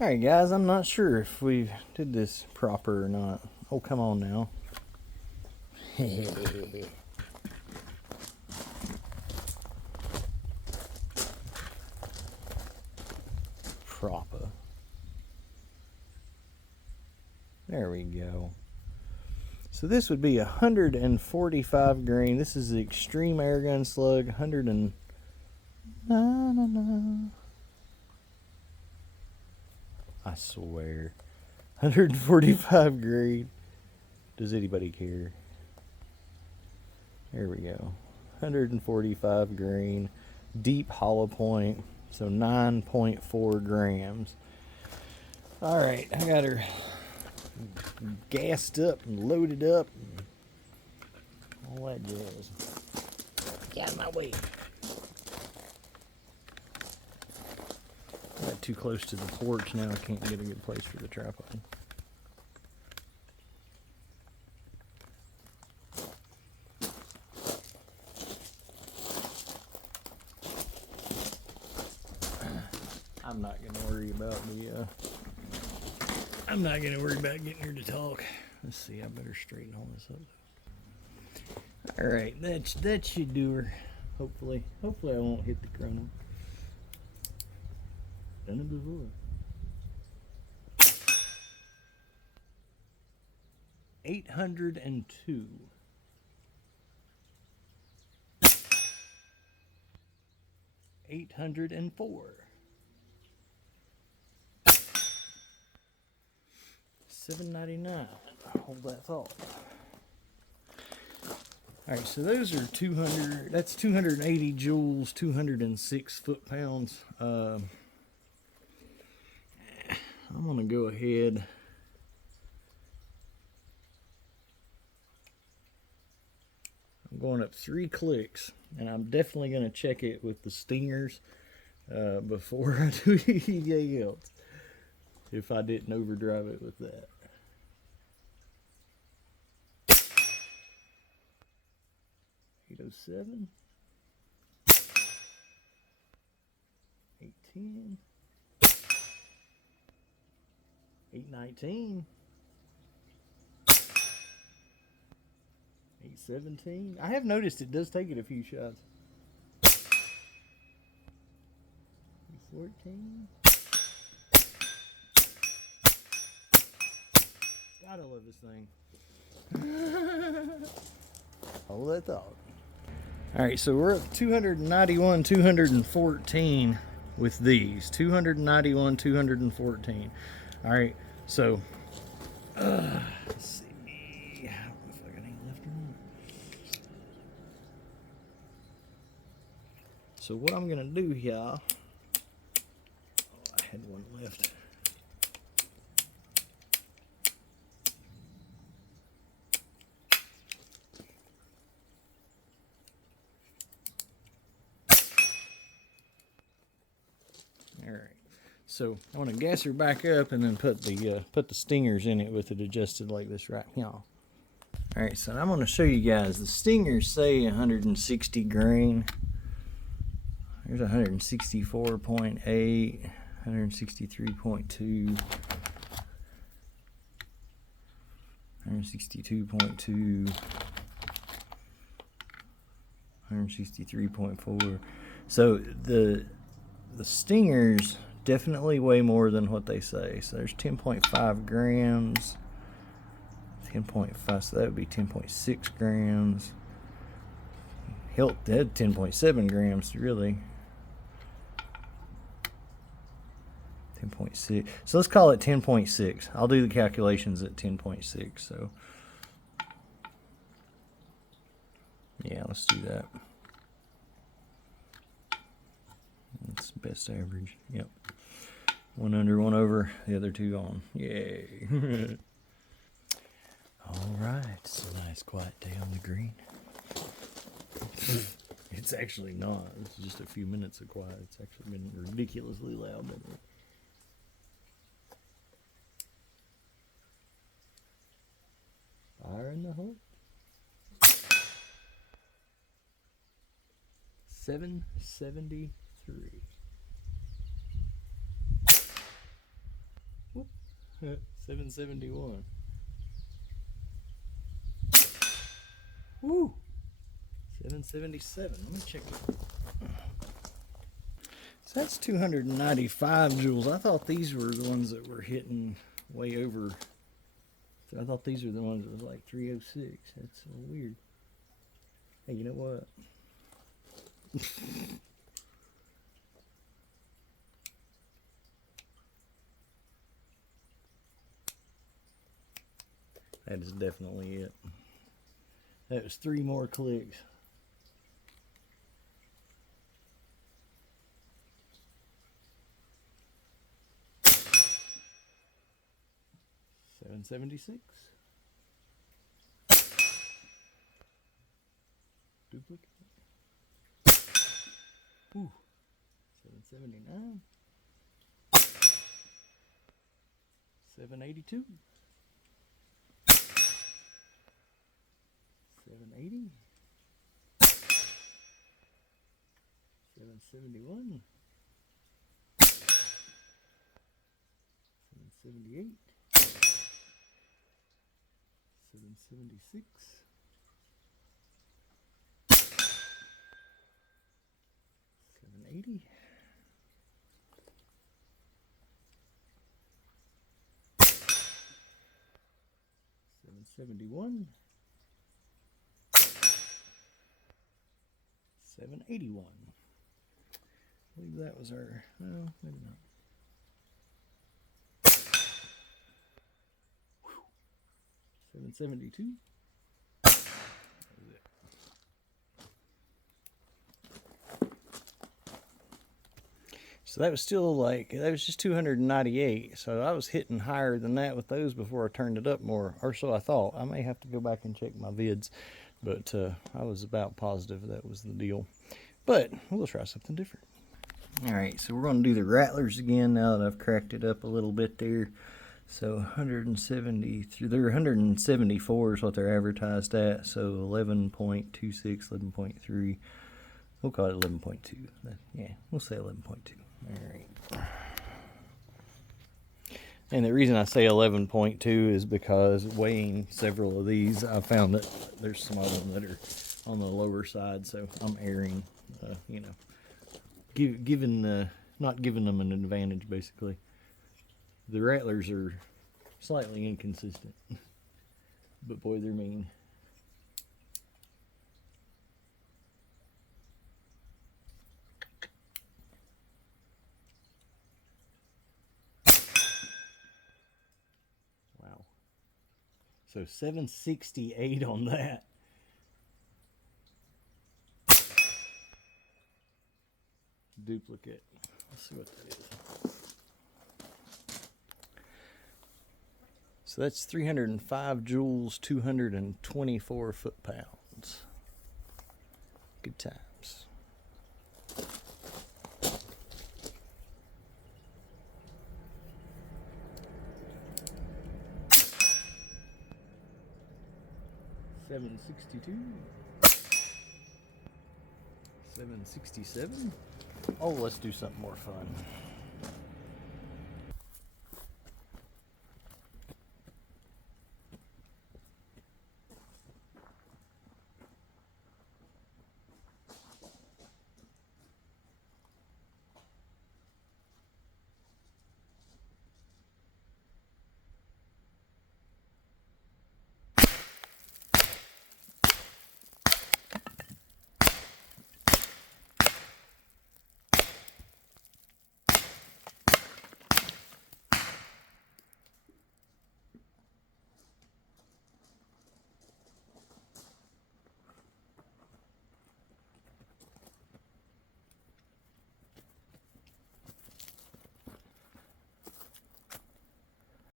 Alright guys, I'm not sure if we did this proper or not. Oh, come on now. Proper. There we go. So this would be 145 grain. This is the extreme airgun slug. 100 and... I swear. 145 grain. Does anybody care? There we go. 145 grain. Deep hollow point. So 9.4 grams. Alright, I got her gassed up and loaded up. And all that jazz. Get out of my way. Got too close to the porch now. I can't get a good place for the tripod. I'm not gonna worry about the. I'm not gonna worry about getting her to talk. Let's see. I better straighten all this up. All right, that should do her. Hopefully I won't hit the chrono. Done it before. 802. 804. 799. Hold that thought. Alright, so those are 200, that's 280 joules, 206 foot-pounds. I'm going to go ahead. I'm going up 3 clicks, and I'm definitely going to check it with the stingers before I do anything else, if I didn't overdrive it with that. $807, 810, 819, 817. I have noticed it does take it a few shots. 814. God, I love this thing. Hold that thought. Alright, so we're at 291, 214 with these. 291, 214. Alright, so let's see. I don't know if I got any left or not. So what I'm gonna do here, I had one left. Alright, so I want to gas her back up and then put the stingers in it with it adjusted like this right here. Alright, so I'm going to show you guys. The stingers say 160 grain. There's 164.8, 163.2, 162.2, 163.4. So the stingers definitely weigh more than what they say. So there's 10.5 grams, 10.5, so that would be 10.6 grams. Hell, that had 10.7 grams really. 10.6. So let's call it 10.6. I'll do the calculations at 10.6. So yeah, let's do that. That's best average. Yep. One under, one over, the other two on. Yay. All right. It's a nice quiet day on the green. It's actually not. It's just a few minutes of quiet. It's actually been ridiculously loud lately. Fire in the hole. 773. 771. Woo! 777. Let me check it. So that's 295 joules. I thought these were the ones that were hitting way over. So I thought these were the ones that was like 306. That's so weird. Hey, you know what? That is definitely it. That was 3 more clicks. $776. Duplicate. Ooh. $779. $782. $780. $771. $778. $776. $780. $771. $781. I believe that was our, no, maybe not. $772. That was it. So that was still like, that was just 298. So I was hitting higher than that with those before I turned it up more, or so I thought. I may have to go back and check my vids, but I was about positive that was the deal. But we'll try something different. All right, so we're going to do the Rattlers again now that I've cracked it up a little bit there. So 173, they're 174 is what they're advertised at. So 11.26, 11.3. We'll call it 11.2. Yeah, we'll say 11.2. All right. And the reason I say 11.2 is because weighing several of these, I found that there's some of them that are on the lower side. So I'm erring, you know, not giving them an advantage, basically. The Rattlers are slightly inconsistent, but boy, they're mean. Wow. So 768 on that. Duplicate. Let's see what that is. So that's 305 joules, 224 foot-pounds. Good times. $762. $767. Oh, let's do something more fun.